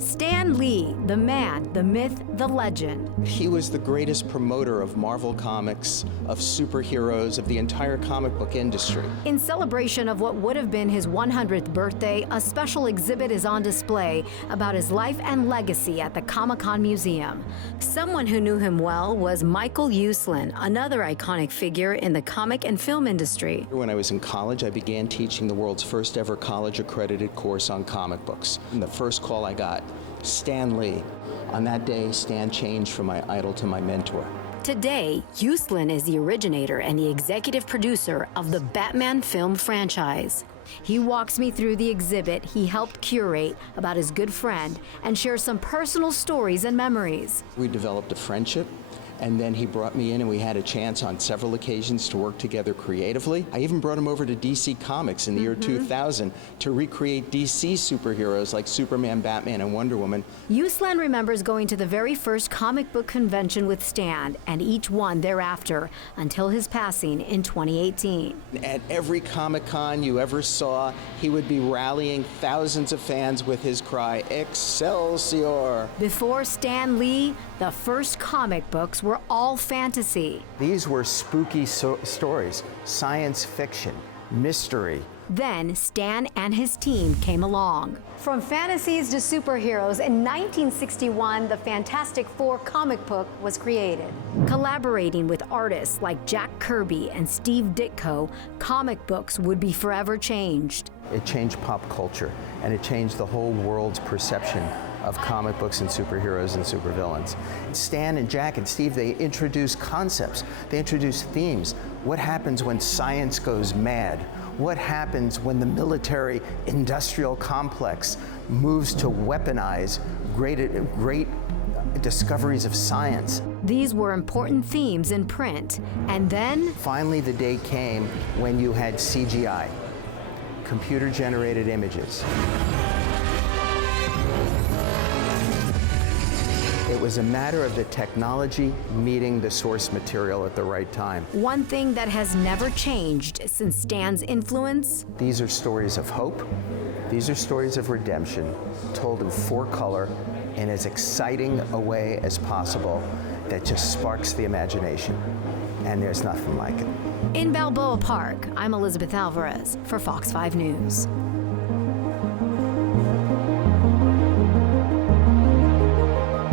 Stan Lee, the man, the myth, the legend. He was the greatest promoter of Marvel Comics, of superheroes, of the entire comic book industry. In celebration of what would have been his 100th birthday, a special exhibit is on display about his life and legacy at the Comic-Con Museum. Someone who knew him well was Michael Uslan, another iconic figure in the comic and film industry. When I was in college, I began teaching the world's first ever college-accredited course on comic books. And the first call I got, Stan Lee. On that day, Stan changed from my idol to my mentor. Today, Uslan is the originator and the executive producer of the Batman film franchise. He walks me through the exhibit he helped curate about his good friend and shares some personal stories and memories. We developed a friendship, and then he brought me in and we had a chance on several occasions to work together creatively. I even brought him over to DC Comics in the year 2000 to recreate DC superheroes like Superman, Batman, and Wonder Woman. Uslan remembers going to the very first comic book convention with Stan and each one thereafter until his passing in 2018. At every Comic-Con you ever saw, he would be rallying thousands of fans with his cry, "Excelsior!" Before Stan Lee, the first comic books were all fantasy. These were spooky stories, science fiction, mystery. Then Stan and his team came along. From fantasies to superheroes, in 1961, the Fantastic Four comic book was created. Collaborating with artists like Jack Kirby and Steve Ditko, comic books would be forever changed. It changed pop culture, and it changed the whole world's perception of comic books and superheroes and supervillains. Stan and Jack and Steve, they introduced concepts, they introduced themes. What happens when science goes mad? What happens when the military industrial complex moves to weaponize great discoveries of science? These were important themes in print, and then finally the day came when you had CGI, computer-generated images. It was a matter of the technology meeting the source material at the right time. One thing that has never changed since Stan's influence. These are stories of hope. These are stories of redemption, told in 4-color in as exciting a way as possible that just sparks the imagination. And there's nothing like it. In Balboa Park, I'm Elizabeth Alvarez for Fox 5 News.